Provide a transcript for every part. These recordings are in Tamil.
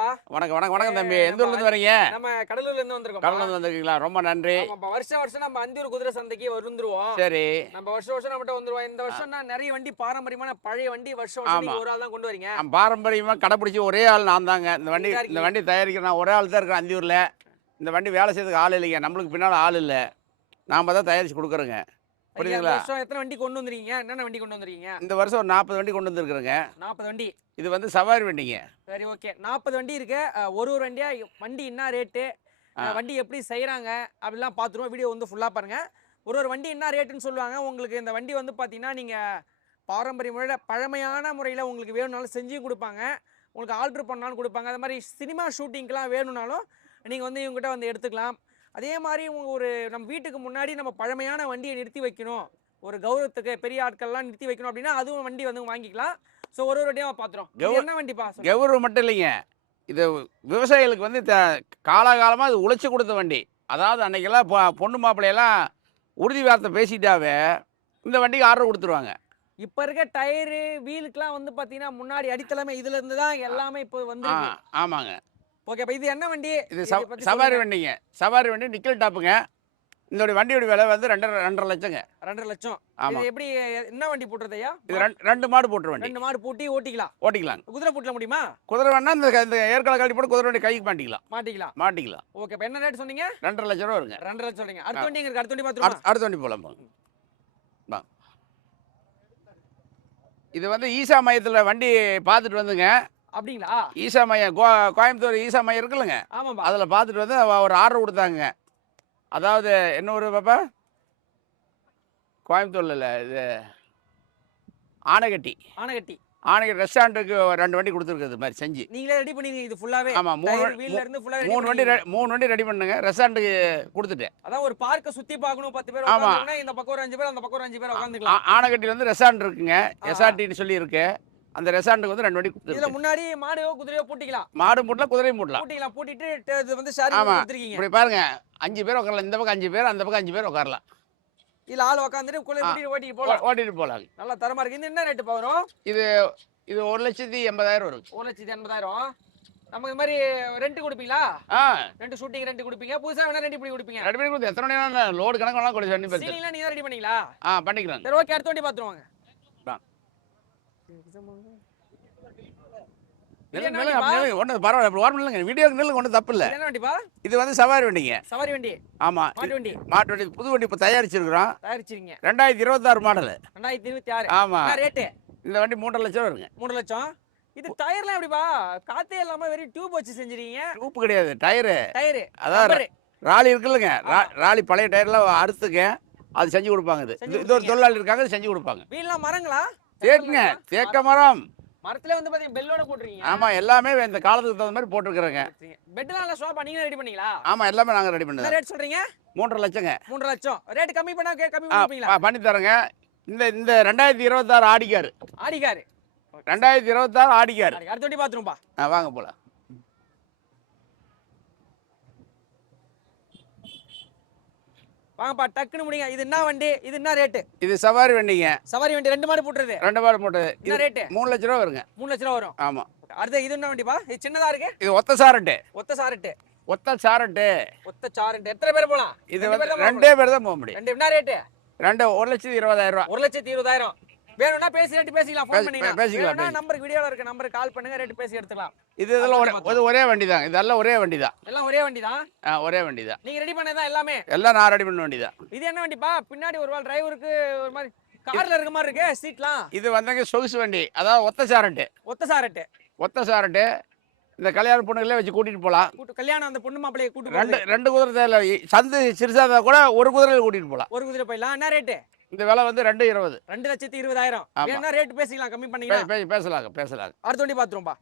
வணக்கம்ப்பா. வணக்கம் வணக்கம் வணக்கம் தம்பி. எந்த ஊர்லேருந்து வரீங்க? நம்ம கடலூர்லேருந்து வந்திருக்கோம். கடலூர்லேருந்து வந்திருக்கீங்களா? ரொம்ப நன்றி. ஆமாப்பா. வருஷம் வருஷம் நம்ம அந்தியூர் குதிரை சந்தைக்கு வந்துருவோம். சரி. நம்ம வருஷம் வருஷம் நம்மகிட்ட வந்துருவோம். இந்த வருஷம்னா நிறைய வண்டி பாரம்பரியமான பழைய வண்டி வருஷம் வருஷம் ஆமா. நீங்க ஒரு ஆள் தான் கொண்டு வரீங்க. பாரம்பரியமாக கடைப்பிடிச்சி ஒரே ஆள் நான் தாங்க. இந்த வண்டி தயாரிக்கிற நான் ஒரே ஆள் தான் இருக்கேன் அந்தியூரில். இந்த வண்டி வேலை செய்யறதுக்கு ஆள் இல்லைங்க. நம்மளுக்கு பின்னால் ஆள் இல்லை. நாம் தான் தயாரித்து கொடுக்குறோங்க. புரியுதுங்களா? வருஷம் எத்தனை வண்டி கொண்டு வந்துருக்கீங்க? என்னென்ன வண்டி கொண்டு வந்துருக்கீங்க? இந்த வருஷம் ஒரு 40 வண்டி கொண்டு வந்துருக்குறேங்க. 40 வண்டி. இது வந்து சவாரி வண்டிங்க. சரி, ஓகே. 40 வண்டி இருக்கு. ஒரு வண்டியா வண்டி என்ன ரேட்டு, வண்டி எப்படி செய்கிறாங்க அப்படிலாம் பார்த்துருவோம். வீடியோ வந்து ஃபுல்லாக பாருங்கள். ஒரு வண்டி என்ன ரேட்டுன்னு சொல்லுவாங்க. உங்களுக்கு இந்த வண்டி வந்து பார்த்தீங்கன்னா நீங்கள் பாரம்பரிய முறையில் பழமையான முறையில் உங்களுக்கு வேணும்னாலும் செஞ்சும் கொடுப்பாங்க. உங்களுக்கு ஆல்ட்ரு பண்ணாலும் கொடுப்பாங்க. அது மாதிரி சினிமா ஷூட்டிங்க்கெலாம் வேணும்னாலும் நீங்கள் வந்து இவங்ககிட்ட வந்து எடுத்துக்கலாம். அதே மாதிரி ஒரு நம்ம வீட்டுக்கு முன்னாடி நம்ம பழமையான வண்டியை நிறுத்தி வைக்கணும், ஒரு கௌரவத்துக்கு பெரிய ஆட்கள்லாம் நிறுத்தி வைக்கணும் அப்படின்னா அதுவும் வண்டி வந்து வாங்கிக்கலாம். ஸோ ஒரு வண்டியாக பார்த்துரும். என்ன வண்டிப்பா? கௌரவம் மட்டும் இல்லைங்க. இது விவசாயிகளுக்கு வந்து காலாகாலமாக இது உழைச்சி கொடுத்த வண்டி. அதாவது அன்னைக்கெல்லாம் பொண்ணு மாப்பிள்ளையெல்லாம் உறுதி வார்த்தை பேசிட்டாவே இந்த வண்டிக்கு ஆர்டர் கொடுத்துருவாங்க. இப்போ இருக்க டயரு வீலுக்கெலாம் வந்து பார்த்தீங்கன்னா முன்னாடி அடித்தளமே இதுல இருந்து தான் எல்லாமே இப்போ வந்து. ஆமாங்க. ஓகே. இப்போ இது என்ன வண்டி? இது சவாரி வண்டிங்க. சவாரி வண்டி நிக்கல் டாப்புங்க. இந்த வண்டியோட விலை வந்து 2.5 லட்சங்க. 2.5 லட்சம். ஆமா. இது எப்படி என்ன வண்டி போட்டுறதையா? இது 2 மாடு போட்டுற வண்டி. 2 மாடு பூட்டி ஓட்டிக்கலாம். ஓட்டிக்கலாம். குதிரை பூட்டல முடியுமா? குதிரை வேணா இந்த ஏற்கால கழட்டி போட்டு குதிரை வண்டி கைக்கு மாட்டிக்கலாம். ஓகே. இப்போ என்ன ரேட் சொன்னீங்க? 2.5 லட்சம் ரூபா வருங்க. 2.5 லட்சம் சொன்னீங்க. அடுத்த வண்டி எங்க இருக்கு? அடுத்த வண்டி பார்த்துருவோம். அடுத்த வண்டி போலாம். இது வந்து ஈசா மையத்தில் வண்டி பார்த்துட்டு வந்துங்க. அப்படிங்களா? ஈசா மையம் கோயம்புத்தூர் ஈசா மையம் இருக்குல்லங்க. ஆமாப்பா. அதில் பார்த்துட்டு வந்து ஒரு ஆர்டர் கொடுத்தாங்க. அதாவது என்ன ஒரு பாப்பா கோயம்புத்தூர்ல இல்லை, இது ஆனைக்கட்டி ரெஸ்டாரண்ட்டுக்கு 2 வண்டி கொடுத்துருக்குது மாதிரி செஞ்சு நீங்களே ரெடி பண்ணீங்க இது ஃபுல்லாவே? ஆமாம். 3 வண்டி ரெடி பண்ணுங்க. ரெஸ்டாரண்ட்டுக்கு கொடுத்துட்டேன். அதான் ஒரு பார்க்க சுற்றி பார்க்கணும். 10 பேர் ஆமா. உட்காந்துங்கன்னா இந்த பக்கம் ஒரு 5 பேர், அந்த பக்கம் ஒரு 5 பேர் உட்காந்துக்கலாம். ஆனைக்கட்டியில் வந்து ரெஸ்டாரண்ட் இருக்குங்க. எஸ்ஆர்டின்னு சொல்லி இருக்கு. அந்த ரெஸ்டாரண்ட்டுக்கு வந்து 2 வண்டி இதுல கொடுத்துருக்கு. முன்னாடி மாடையோ குதிரையோ பூட்டிக்கலாம். மாடு மூட்டலாம், குதிரையும் மூட்டலாம். பூட்டிட்டு இது வந்து ஷேரிங் கொடுத்துருக்கீங்க. இப்படி பாருங்க, 5 பேர் உட்காரலாம். இந்த பக்கம் 5 பேர், அந்த பக்கம் 5 பேர் உட்காரலாம். இல்ல ஆள் உட்காந்துட்டு ஓட்டிட்டு போகலாம். நல்லா தரமா இருக்கு. இது என்ன ரேட்டு வரும்? இது 1,80,000 வரும். 1,80,000. நமக்கு இந்த மாதிரி ரெண்ட் கொடுப்பீங்களா? ரெண்ட் ஷூட்டிங் ரெண்ட் கொடுப்பீங்க. புதுசா வேணா ரெண்ட் பண்ணி கொடுப்பீங்க. ரெடி பண்ணி கொடுத்து எத்தனை நேரம் லோடு கணக்கு வேணா கொடுத்து வண்டி பத்தி. சீலிங்லாம் நீங்க ரெடி பண்ணீங்களா? பண்ணிக்கலாம். சரி, ஓகே. அடுத்த வண்டி பாத்துருவாங்க. ஒன்றும் பரவாயில்ல, ஓரமில்லைங்க. வீடியோக்கு நில்லுங்க, ஒன்றும் தப்பு இல்லை. என்ன வண்டிப்பா? இது வந்து சவாரி வண்டிங்க. சவாரி வண்டி. ஆமா. மாட்டு வண்டி. புது வண்டி இப்போ தயாரிச்சிருக்கிறோம். 2026 மாடல். 2026. ஆமா. ரேட்டு இந்த வண்டி 3.5 லட்சம் வருங்க. 3 லட்சம். இது டயர்லாம் எப்படிப்பா? காத்தே இல்லாம வெறும் டியூப் வச்சு செஞ்சிருக்கீங்க. டியூப் கிடையாது, டயரு. அதாவது ராலி இருக்குல்லங்க. ராலி பழைய டயர்லாம் அறுத்துக்க அது செஞ்சு கொடுப்பாங்க. இது ஒரு தொழிலாளி இருக்காங்க, செஞ்சு கொடுப்பாங்க. வீல்லாம் மரங்களா? தேக்க மரம். மரத்துல வந்து பாத்தீங்க பெல்லோட போட்டுருக்கீங்க. ஆமா, எல்லாமே இந்த காலத்துக்கு தகுந்த மாதிரி போட்டுருக்குறேங்க. பெட்லாம் நல்லா சோபா நீங்க ரெடி பண்ணீங்களா? ஆமா, எல்லாமே நாங்க ரெடி பண்ணது. என்ன ரேட் சொல்றீங்க? 3.5 லட்சங்க. 3 லட்சம். ரேட் கம்மி பண்ணுவீங்களா? பண்ணி தரேங்க. இந்த 2026 ஆடிக்காரு. 2026 ஆடிக்காரு. அடுத்த வண்டி பாத்துரும்பா. வாங்க போலாம். வாங்கப்பா, டக்குன்னு முடிங்க. இது என்ன வண்டி? இது என்ன ரேட்டு? இது சவாரி வண்டிங்க. சவாரி வண்டி 2 மாடு போட்டுறது. 2 மாடு போட்டது. என்ன ரேட்டு? 3 லட்ச ரூபா வருங்க. 3 லட்ச ரூபா வரும். ஆமா. அடுத்து இது என்ன வண்டிப்பா? இது சின்னதா இருக்கு. இது ஒத்த சாரட்டு. எத்தனை பேர் போலாம்? இது வந்து 2 பேர் தான் போக முடியும். என்ன ரேட்டு? 1,20,000 ரூபா. 1,20,000. வேணும்னா ரேட்டு பேசிக்கலாம். ஃபோன் பண்ணீங்க. பேசிக்கலாம். நம்பருக்கு வீடியோல இருக்க நம்பருக்கு கால் பண்ணுங்க, ரேட் பேசி எடுத்துக்கலாம். இதெல்லாம் ஒரே வண்டி தான். இதெல்லாம் ஒரே வண்டி தான். எல்லாம் ஒரே வண்டி தான். ஒரே வண்டி தான். நீங்க ரெடி பண்ணதா எல்லாமே? எல்லாம் நான் ரெடி பண்ண வண்டி தான். இது என்ன வண்டிப்பா? பின்னாடி ஒரு வால் டிரைவருக்கு ஒரு மாதிரி கார்ல இருக்க மாதிரி இருக்கு சீட்லாம். இது வந்தங்க சொகுசு வண்டி. அதாவது ஒத்த சாரட்டு. இந்த கல்யாண பொண்ணுகளே வச்சு கூட்டிட்டு போலாம். கல்யாணம் அந்த பொண்ணு மாப்பிள்ளைய கூட்டிட்டு 2 குதிரை தேவை. சந்து சிறுசாதா கூட ஒரு குதிரையில கூட்டிட்டு போலாம். ஒரு குதிரை போயிடலாம். என்ன ரேட்டு? இந்த விலை வந்து 2,20,000. 2,20,000. வேணா ரேட் பேசிக்கலாம், கம்மி பண்ணிக்கலாம். பேசலாம். அடுத்த வண்டி பாத்துரும்பா.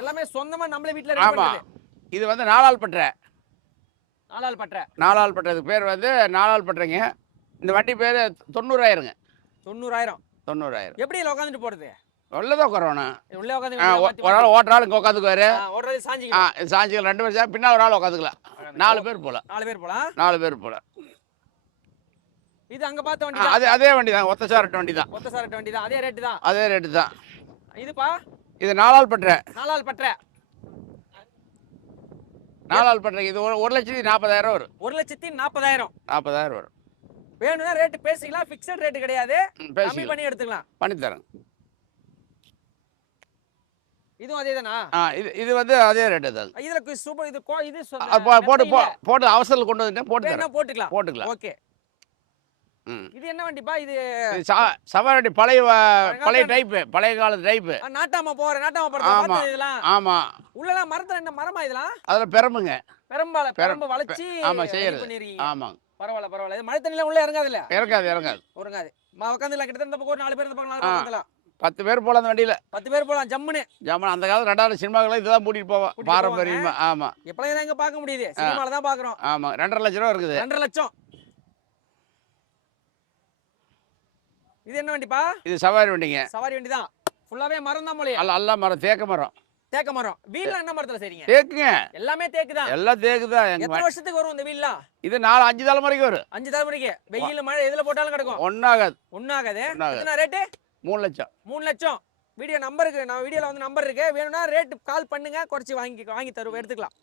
எல்லாமே சொந்தமா நம்மளே வீட்ல ரெடி பண்றது. இது வந்து நாலாள் பட்டறை. நாலாள் பட்டறை பேர் வந்து நாலாள் பட்டறைங்க. இந்த வண்டி பேர் 90,000ங்க. 90,000. எப்படி இதுல உட்காந்துட்டு போறது? உள்ளதான் உட்காரணும். உள்ளே உட்காந்து ஒரு ஆள் ஓட்டுற ஆள் இங்கே உட்காந்துக்குவாரு. சாஞ்சிக்கலாம். 2 பேர் பின்னா ஒரு ஆள் உட்காந்துக்கலாம். 4 பேர் போலாம். 4 பேர் போலாம். இது அங்க பார்த்த வண்டி தான். அதே வண்டி தான். ஒத்த சாரட்டு வண்டி தான். அதே ரேட்டு தான். அதே ரேட்டு தான். இதுப்பா இது நாலாள் பற்ற. நாலாள் பற்ற. 4 ஆள் பண்றீங்க. இது 1,40,000 வரும். 1,40,000. 40,000 வரும். வேணும்னா ரேட் பேசிக்கலாம். ஃபிக்ஸட் ரேட் கிடையாது. கம்மி பேசிக்கலாம். பண்ணி எடுத்துக்கலாம். பண்ணி தரேன். இதுவும் அதேதானா? இது வந்து அதே ரேட் தான். இதுல சூப்பர் இது போட்டு அவசரத்தில் கொண்டு வந்துட்டேன். போட்டு தரேன். போட்டுக்கலாம். போட்டுக்கலாம். ஓகே. இது என்ன வண்டிப்பா இது? சவாரி வண்டி பழைய டைப், பழைய கால டைப். நாட்டாம படத்தை இதெல்லாம். ஆமா. உள்ளலாம் மரத்துல என்ன மரமா இதெல்லாம்? அதுல பெரம்புங்க. பெரம்பு வளைச்சி ஆமா செய்யறது. பண்ணிருக்கீங்க. ஆமா. பரவாயில்ல. இது மழை தண்ணில உள்ள இறங்காதுல? இறங்காது. உட்காந்துலாம் கிட்டத்தட்ட இந்த பக்கம் 4 பேர் இந்த பக்கம் 4 பேர் உட்காந்துலாம். 10 பேர் போல அந்த வண்டியில. 10 பேர் போலாம் ஜம்முன்னு. அந்த காலத்துல 2வது சினிமாக்களை இதுதான் கூட்டிட்டு போவோம். பாரம்பரியமா. ஆமா. எப்பலாம் எங்க பார்க்க முடியுது? சினிமால தான் பாக்குறோம். ஆமா. 2.5 லட்சம் ரூபா இருக்குது. 2.5 லட்சம். இது என்ன வண்டிப்பா? இது சவாரி வண்டிங்க. சவாரி வண்டி தான். ஃபுல்லாவே மரம் தான் போலயே. அல்ல மரம், தேக்கு மரம். தேக்கு மரம். வீல்ல என்ன மரத்துல செய்றீங்க? தேக்குங்க. எல்லாமே தேக்கு தான். எல்லாம் தேக்கு தான். எத்தனை வருஷத்துக்கு வரும் இந்த வீல்லாம்? இது 4-5 தலைமுறைக்கு வரும். 5 தலைமுறைக்கு. வெயில் மழை எதுல போட்டாலும் கிடக்கும். ஒண்ணாகாது. என்ன ரேட்? 3 லட்சம். 3 லட்சம். வீடியோ நம்பர் இருக்கு. நான் வீடியோல வந்து நம்பர் இருக்கு. வேணும்னா ரேட் கால் பண்ணுங்க. குறைச்சி வாங்கி தருவோம். எடுத்துக்கலாம்.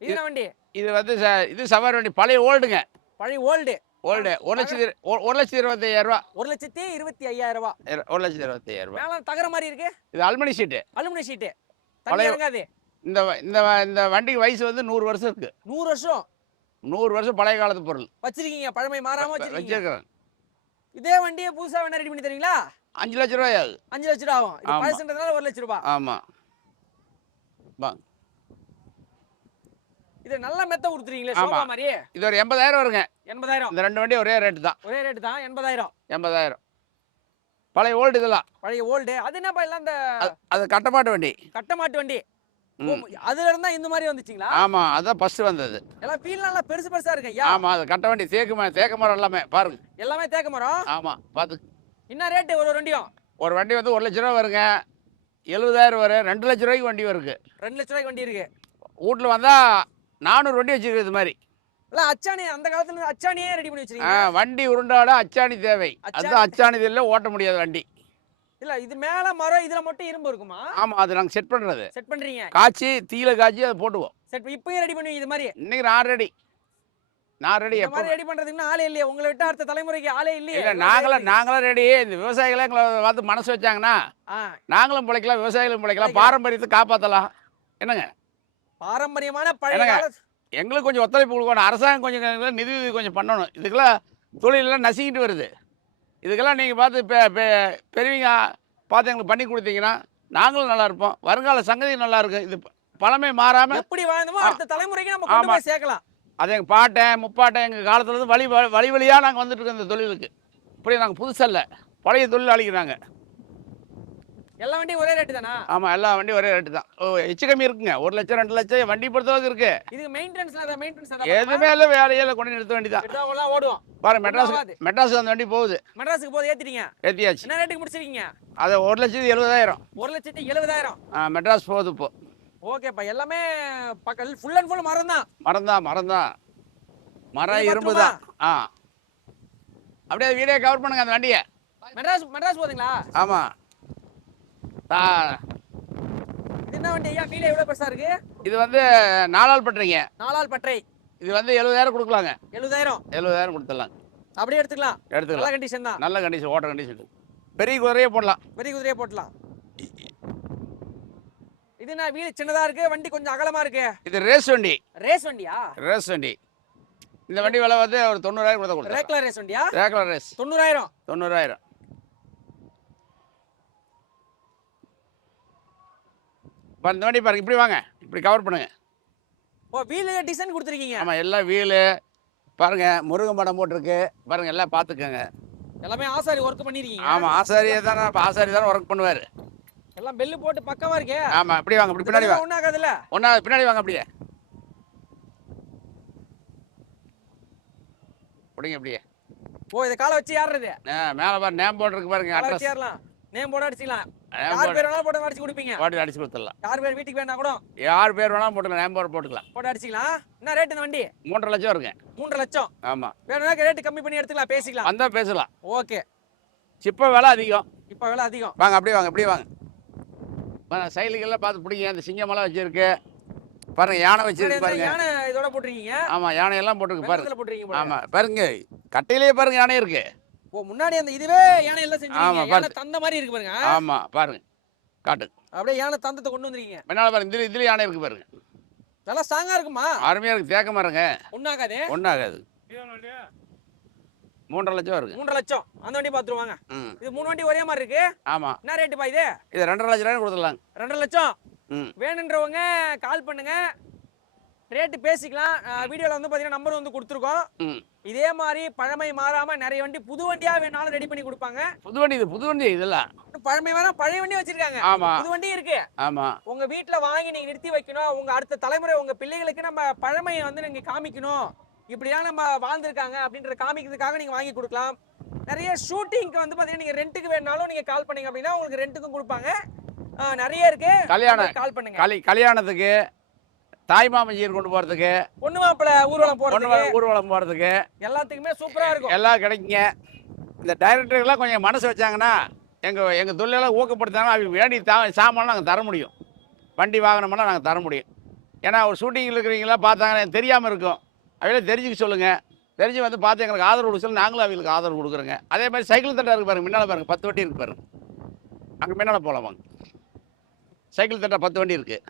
இது என்ன வண்டி? இது வந்து இது சவாரி வண்டி. பழைய ஓல்டுங்க. பழைய ஓல்டு. 1,25,000 ரூபா. 1,25,000 ரூபா. 1,25,000 ரூபா. மேல தகர மாதிரி இருக்கு. இது அலுமினி ஷீட். Alumni sheet. தண்ணி இறங்காது. இந்த வண்டிக்கு வயசு வந்து 100 வருஷம் இருக்கு. 100 வருஷம். 100 வருஷம் பழைய காலத்து பொருள். வச்சிருக்கீங்க. பழமை மாறாம வச்சிருக்கேன். இதே வண்டியை புதுசா வேணா ரெடி பண்ணி தரீங்களா? 5 லட்சம் ரூபாய் ஆகுது. 5 லட்சம் ரூபாய் ஆகும். இது பழசுன்றதுனால 1 லட்சம் ரூபாய். ஆமா. வாங்க. இது நல்ல மெத்த கொடுத்துறீங்களே சோபா மாதிரி. இது ஒரு 80,000 வருங்க. 80,000. இந்த 2 வண்டி ஒரே ரேட் தான். ஒரே ரேட் தான். 80,000. 80,000. பழைய ஓல்டு இதெல்லாம். பழைய ஓல்டு. அது என்னப்பா இல்ல அந்த அது கட்டமாட்டு வண்டி. கட்டமாட்டு வண்டி. அதுல இருந்தா இந்த மாதிரி வந்துச்சுங்களா? ஆமா, அதான் ஃபர்ஸ்ட் வந்தது. எல்லாம் ஃபீல் நல்லா பெருசா இருக்கு ஐயா. ஆமா, அது கட்ட வண்டி தேக்கு மரம் எல்லாமே பாருங்க. எல்லாமே தேக்கு மரம். ஆமா, பாத்து. என்ன ரேட் ஒரு வண்டியும்? ஒரு வண்டி வந்து 1 லட்சம் ரூபா வருங்க. 70,000 வரும். 2 லட்சம் ரூபாய்க்கு வண்டி வருது. 2 லட்சம் ரூபாய்க்கு வண்டி இருக்கு. வீட்டுல வந்தா 400 வண்டி வச்சிருக்கு இது மாதிரி. இல்ல அச்சாணி அந்த காலத்துல இருந்து அச்சாணியே ரெடி பண்ணி வச்சிருக்கீங்க. வண்டி உருண்டாட அச்சாணி தேவை. அதுதான் அச்சாணி இல்ல ஓட்ட முடியாது வண்டி. இல்ல இது மேல மரம் இதுல மட்டும் இரும்பு இருக்குமா? ஆமா, அது நாங்க செட் பண்றது. செட் பண்றீங்க. காய்ச்சி தீல காய்ச்சி அதை போட்டுவோம். செட் இப்பயும் ரெடி பண்ணுவீங்க இது மாதிரி? இன்னைக்கு நான் ரெடி. இந்த மாதிரி ரெடி பண்றதுக்கு ஆளே இல்லையே. உங்களை விட்டு அடுத்த தலைமுறைக்கு ஆளே இல்லையே. இல்ல நாங்களும் ரெடி. இந்த விவசாயிகளே எங்களை பார்த்து மனசு வச்சாங்கன்னா நாங்களும் பிழைக்கலாம், விவசாயிகளும் பிழைக்கலாம், பாரம்பரியத்தை காப்பாத்தலாம். என்னங்க? பாரம்பரியமான பழைய எங்களுக்கு கொஞ்சம் ஒத்துழைப்பு கொடுக்கணும். அரசாங்கம் கொஞ்சம் நிதி கொஞ்சம் பண்ணணும். இதுக்கெல்லாம் தொழிலெல்லாம் நசிக்கிட்டு வருது. இதுக்கெல்லாம் நீங்கள் பார்த்து பெரியவங்க பார்த்து எங்களுக்கு பண்ணி கொடுத்தீங்கன்னா நாங்களும் நல்லா இருப்போம். வருங்கால சங்கதி நல்லா இருக்கும். இது பழமை மாறாமல் எப்படி வாழ்ந்தோமோ அடுத்த தலைமுறைக்கு நம்ம கொண்டு போய் சேர்க்கலாம். அது எங்கள் பாட்டன் முப்பாட்டன் எங்கள் காலத்துலேருந்து வழி வழியாக நாங்கள் வந்துட்டு இருக்கோம் இந்த தொழிலுக்கு. இப்படி நாங்கள் புதுசல்ல, பழைய தொழில் அழிக்கிறாங்க. எல்லா வண்டியும் ஒரே ரேட்டு தானா? ஆமா, எல்லா வண்டியும் ஒரே ரேட்டு தான். எச்சு கம்மி இருக்குங்க. 1 லட்சம் 2 லட்சம் வண்டி பொறுத்தளவுக்கு இருக்கு. இது மெயின்டெனன்ஸ் எதுவுமே இல்லை, வேலையில கொண்டு நிறுத்த வண்டி தான். ஓடுவோம் பாருங்க, மெட்ராஸ் அந்த வண்டி போகுது. மெட்ராஸுக்கு போகுது. ஏத்தியாச்சு. என்ன ரேட்டுக்கு முடிச்சிருக்கீங்க? அது 1,70,000. 1,70,000. மெட்ராஸ் போகுது இப்போ. ஓகேப்பா. எல்லாமே ஃபுல் அண்ட் ஃபுல் மரம் தான். மரம் இரும்பு தான். அப்படியே வீடியோ கவர் பண்ணுங்க அந்த வண்டியை. மெட்ராஸ் போகுதுங்களா? ஆமா. என்ன வண்டி ஐயா? வீலே எவ்வளவு பெருசா இருக்கு? இது வந்து 4 ஆள் பட்டறைங்க. 4 ஆள் பட்டறை. இது வந்து 70,000 கொடுக்கலாங்க. 70,000 கொடுத்துடலாம். அப்படியே எடுத்துக்கலாம். நல்ல கண்டிஷன் தான். நல்ல கண்டிஷன், ஓட்ட கண்டிஷன். பெரிய குதிரையே போடலாம். இது என்ன வீல் சின்னதா இருக்கு, வண்டி கொஞ்சம் அகலமா இருக்கு. இது ரேஸ் வண்டி. ரேஸ் வண்டியா? ரேஸ் வண்டி. இந்த வண்டி விலை வந்து ஒரு 90,000 கொடுத்தா ரேக்லர் ரேஸ் வண்டியா? ரேக்லர் ரேஸ் 90,000. இந்த வண்டி பாருங்க, இப்படி வாங்க, இப்படி கவர் பண்ணுங்க. வீல் டிசைன் கொடுத்துருக்கீங்க. ஆமா, எல்லாம் வீலு பாருங்க, முருகன் படம் போட்டிருக்கு பாருங்க, எல்லாம் பார்த்துக்கோங்க. எல்லாமே ஆசாரி ஒர்க் பண்ணிருக்கீங்க. ஆமா, ஆசாரி தானே ஒர்க் பண்ணுவாரு. எல்லாம் பெல் போட்டு பக்கவா இருக்கு. ஆமா, இப்படி வாங்க, இப்படி பின்னாடி வாங்க. ஒண்ணாகாதுல, பின்னாடி வாங்க. அப்படியே புடிங்க அப்படியே. இத காலை வச்சு ஏறுறது. மேல பாரு, நேம் போர்டு இருக்கு பாருங்க. அட்ரஸ் ஏறலாம். நேம் போர்டு அடிச்சிடலாம். யார் பேர் வேணாலும் போட்டு அடிச்சு கொடுப்பீங்க. போட்டு அடிச்சு கொடுத்துடலாம். யார் பேர் வீட்டுக்கு வேணா கூட யார் பேர் வேணாலும் போட்டுக்கலாம். நேம் போர்டு போட்டுக்கலாம், போட்டு அடிச்சிக்கலாம். என்ன ரேட் இந்த வண்டி? 3.5 லட்சம் இருக்கு. 3.5 லட்சம். ஆமா, வேணும்னா ரேட் கம்மி பண்ணி எடுத்துக்கலாம், பேசிக்கலாம். வந்தா பேசலாம். ஓகே. இப்ப விலை அதிகம். இப்ப விலை அதிகம். வாங்க, அப்படியே வாங்க, இப்படி வாங்க. சைலுக்கெல்லாம் பார்த்து பிடிங்க. அந்த சிங்கமெல்லாம் வச்சிருக்கு பாருங்க, யானை வச்சிருக்கு பாருங்க. யானை இதோட போட்டிருக்கீங்க. ஆமாம், யானையெல்லாம் போட்டுருக்கு பாருங்க. வெள்ளத்துல போட்டிருக்கீங்க போல. ஆமாம் பாருங்க, கட்டையிலேயே பாருங்க யானை இருக்கு. ஓ, முன்னாடி அந்த இதுவே யானை எல்லாம் செஞ்சிருக்கீங்க. ஆமா, யானை தந்த மாதிரி இருக்கு பாருங்க. ஆமாம் பாருங்க, காட்டு அப்படியே யானை தந்தத்தை கொண்டு வந்திருக்கீங்க. முன்னால் பாருங்க, இதுல யானை இருக்கு பாருங்க. நல்லா ஸ்ட்ராங்கா இருக்குமா? அருமையாக இருக்குது, தேக்கமாக இருங்க, ஒண்ணாகாதே. ஒன்றாகாது. 3.5 லட்சம் வருங்க. 3.5 லட்சம். அந்த வண்டி பாத்துருவாங்க. ம் இது 3 வண்டி ஒரே மாதிரி இருக்கு. ஆமாம், என்ன ரேட்டு பா இது? இது 2.5 லட்ச ரூபாய்க்கு கொடுத்துடலாங்க. 2.5 லட்சம். ம் வேணுன்றவங்க கால் பண்ணுங்க, ரேட்டு பேசிக்கலாம். வீடியோல வந்து பாத்தீங்கன்னா நம்பர் வந்து கொடுத்துருக்கோம். ம் இதே மாதிரி பழமை மாறாம நிறைய வண்டி புது வண்டியா வேணாலும் ரெடி பண்ணி கொடுப்பாங்க. புது வண்டி, இது புது வண்டி இதெல்லாம். பழமை மாறா பழைய வண்டி வச்சிருக்காங்க. ஆமா. புது வண்டி இருக்கு. ஆமாம், உங்க வீட்டுல வாங்கி நீங்க நிறுத்தி வைக்கணும். உங்க அடுத்த தலைமுறை உங்க பிள்ளைகளுக்கு நம்ம பழமையை வந்து நீங்க காமிக்கணும். இப்படிலாம் நம்ம வாழ்ந்திருக்காங்க அப்படின்றத காமிக்கிறதுக்காக நீங்க வாங்கி கொடுக்கலாம். நிறைய ஷூட்டிங்க்கு வந்து பாத்தீங்கன்னா நீங்க ரெண்டுக்கு வேணாலும் நீங்க கால் பண்ணீங்க அப்படின்னா உங்களுக்கு ரெண்டுக்கும் கொடுப்பாங்க. நிறைய இருக்கு. கால் பண்ணுங்க. கல்யாணத்துக்கு, தாய் மாமஞ்சியர் கொண்டு போகிறதுக்கு, பொண்ணு மாப்பிள்ளை ஊர்வலம் போறதுக்கு, ஊர்வலம் போகிறதுக்கு எல்லாத்துக்குமே சூப்பரா இருக்கும். எல்லாம் கிடைக்குங்க. இந்த டைரக்டர்லாம் கொஞ்சம் மனசு வச்சாங்கன்னா எங்கள் தொழிலெல்லாம் ஊக்கப்படுத்தாங்கன்னா அவங்க வேண்டி சாமான்லாம் நாங்கள் தர முடியும். வண்டி வாகனமெல்லாம் நாங்கள் தர முடியும். ஏன்னா ஒரு ஷூட்டிங்கில் இருக்கிறவங்களாம் பார்த்தாங்கன்னா எனக்கு தெரியாமல் இருக்கும். அவங்களே தெரிஞ்சுக்க சொல்லுங்கள். தெரிஞ்சு வந்து பார்த்து எங்களுக்கு ஆதரவு கொடுக்க சொல்லி நாங்களும் அவங்களுக்கு ஆதரவு கொடுக்குறோங்க. அதே மாதிரி சைக்கிள் தட்டா இருக்குது பாருங்க, முன்னால் பாருங்கள் 10 வண்டி இருக்குது பாருங்க. அங்கே முன்னால் போகலாம் வாங்க. சைக்கிள் தட்டா 10 வண்டி இருக்குது.